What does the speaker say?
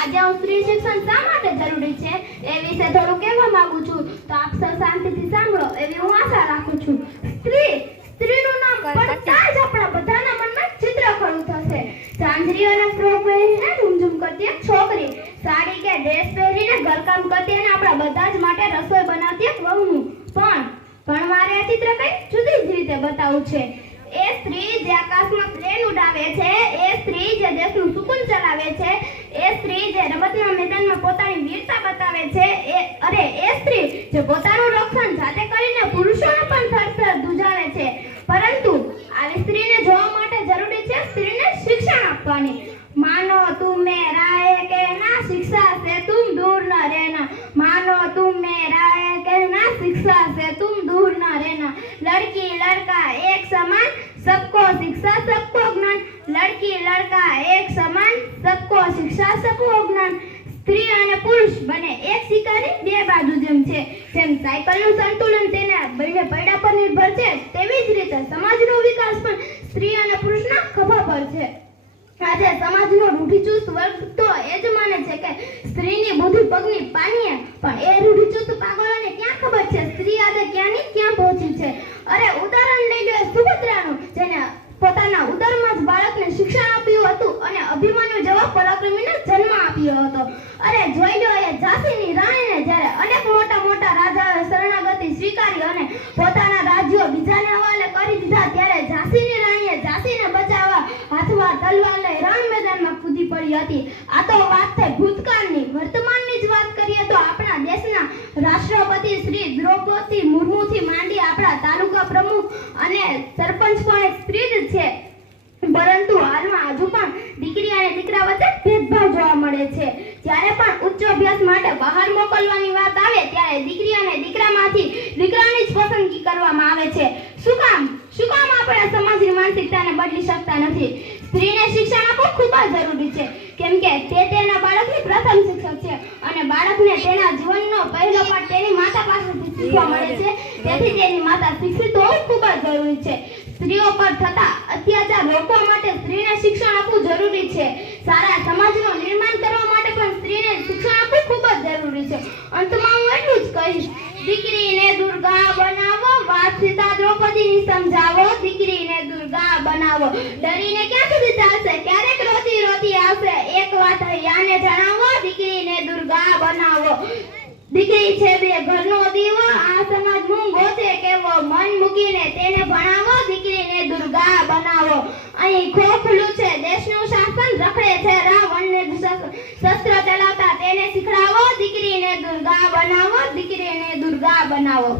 આજે હું સ્ત્રી શિક્ષણ શા માટે જરૂરી છે એ વિશે થોડું કહેવા માંગુ છું, તો આપ સૌ શાંતિથી સાંભળો એવી હું આશા રાખું છું. સ્ત્રીનું નામ પડતા જ આપણા બધાના મનમાં ચિત્ર ખડું થશે. ઝાંઝરી અને ફ્રોક પહેરીને રૂમઝૂમ કરતી એક છોકરી, સાડી કે ડ્રેસ પહેરીને ઘરકામ કરતી અને આપણા બધા જ માટે રસોઈ બનાવતી એક વહુ. પણ મારે આ ચિત્ર કંઈક જુદી જ રીતે બતાવવું છે. એ સ્ત્રી જે આકાશમાં પ્લેન ઉડાવે છે, એ સ્ત્રી જે દેશનું સુકૂન ચલાવે છે, એ સ્ત્રી જે રમતના મેદાનમાં પોતાની વીરતા બતાવે છે, એ સ્ત્રી જે પોતાનું રક્ષણ જાતે કરીને પુરુષોને પણ થરથર ધ્રુજાવે છે. પરંતુ આવી સ્ત્રીને જોવા માટે જરૂરી છે સ્ત્રીને શિક્ષણ આપવાની. मानो तुम्हें राय कहना शिक्षा से तुम दूर न रहना, मानो तुम्हें राय कहना शिक्षा से तुम दूर न रहना. लड़की लड़का एक समान, सबको शिक्षा सबको ज्ञान. लड़की लड़का एक समान, सबको शिक्षा सबको ज्ञान. स्त्री અને પુરુષ બંને એક સિક્કાની બે બાજુ જેમ છે. જેમ સાયકલનું સંતુલન તેના બંને પૈડા પર નિર્ભર છે, તેવી જ રીતે સમાજનો વિકાસ પણ સ્ત્રી અને પુરુષના ખભા પર છે. આજે સમાજનો રૂઢિચુસ્ત વર્ગ તો એ જ માને છે કે સ્ત્રીની બુદ્ધિ પગની પાનીએ, પણ એ રૂઢિચુસ્ત પાગલોને ક્યાં ખબર છે સ્ત્રી આજે ક્યાંની ક્યાં પહોંચી છે. અરે ઉદાહરણ લઈ લો સુભદ્રાનું, જેને પોતાના ઉદરમાં જ બાળકને શિક્ષણ આપ્યું હતું અને અભિમન્યુ જેવા પરાક્રમીને જન્મ આપ્યો હતો. અરે જોઈ લો એ ઝાંસીની રાણીને, જ્યારે અનેક મોટા મોટા રાજાઓએ શરણાગતિ સ્વીકારી અને પોતાના રાજ્યો બીજાને હવાલે કરી દીધા, ત્યારે ઝાંસીની રાણીએ ઝાંસીને બચાવવા હાથમાં તલવાર લઈ રણ મેદાનમાં કૂદી પડી હતી. આ તો વાત થઈ ભૂતકાળની. વર્તમાનની જ વાત કરીએ તો આપણા દેશના રાષ્ટ્રપતિ શ્રી દ્રૌપદી મુર્મુથી માંડી આપણા તાલુકા પ્રમુખ અને સરપંચ પણ એક સ્ત્રી જ છે. પરંતુ હાલમાં હજુ પણ દીકરી અને દીકરા વચ્ચે ભેદભાવ જોવા મળે છે. જ્યારે પણ ઉચ્ચ અભ્યાસ માટે બહાર મોકલવાની વાત આવે ત્યારે દીકરી અને દીકરામાંથી દીકરાની જ પસંદગી કરવામાં આવે છે. શું કામ આપણે સમાજની માનસિકતાને બદલી શકતા નથી? સ્ત્રીને શિક્ષણ આપવું ખૂબ જ જરૂરી છે, કેમ કે તે તેના બાળકની પ્રથમ શિક્ષક છે અને બાળકને તેના જીવનનો પહેલો પાઠ તેની માતા પાસેથી શીખવા મળે છે. તેથી તેની માતા શિક્ષિત હોવું ખૂબ જ જરૂરી છે. સ્ત્રીઓ પર થતા અત્યાચાર રોકવા માટે સ્ત્રીને શિક્ષણ આપવું જરૂરી છે. સારા સમાજનું નિર્માણ કરવા માટે પણ સ્ત્રીને શિક્ષણ આપવું ખૂબ જ જરૂરી છે. અંતમાં હું એટલું જ કહીશ, દીકરીને દુર્ગા બનાવો, વાત સીતા દ્રૌપદીની સમજાવો. દીકરીને દુર્ગા બનાવો, ડરીને ક્યાં સુધી ચાલશે, ક્યારેક રોતી રોતી આવશે. એક વાત યાને જણાવો, દીકરીને દુર્ગા બનાવો. દીકરી છે બે ઘરનો દીવો, આ સમાજ મૂંગો છે કેવો, મન મૂકીને તેને ભણાવો. દીકરીને દુર્ગા બનાવો. અહીં ખોખલું છે દેશનું શાસન, રખડે છે રાવણને શસ્ત્ર ચલાવતા તેને શીખડાવો. દીકરીને દુર્ગા બનાવો, દીકરીને દુર્ગા બનાવો.